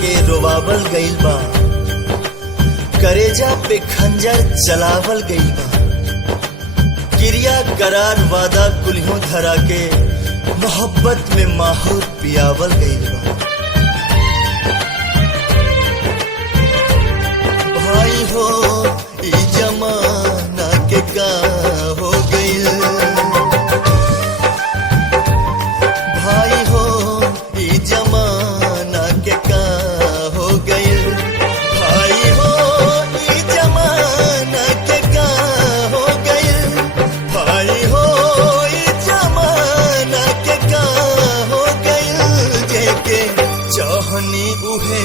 के रोवावल गइल बा, करेजा पे खंजर चलावल गइल बा, क्रिया करार वादा कुल्हियों धरा के मोहब्बत में माहौर पियावल गइल बा। भाई हो ई जमाना के का हो गइल, भाई हो ई जमाना के का हो गइल, भाई हो ई जमाना के का हो गइल, भाई हो ई जमाना के का हो गइल, जेके चाहनी उहे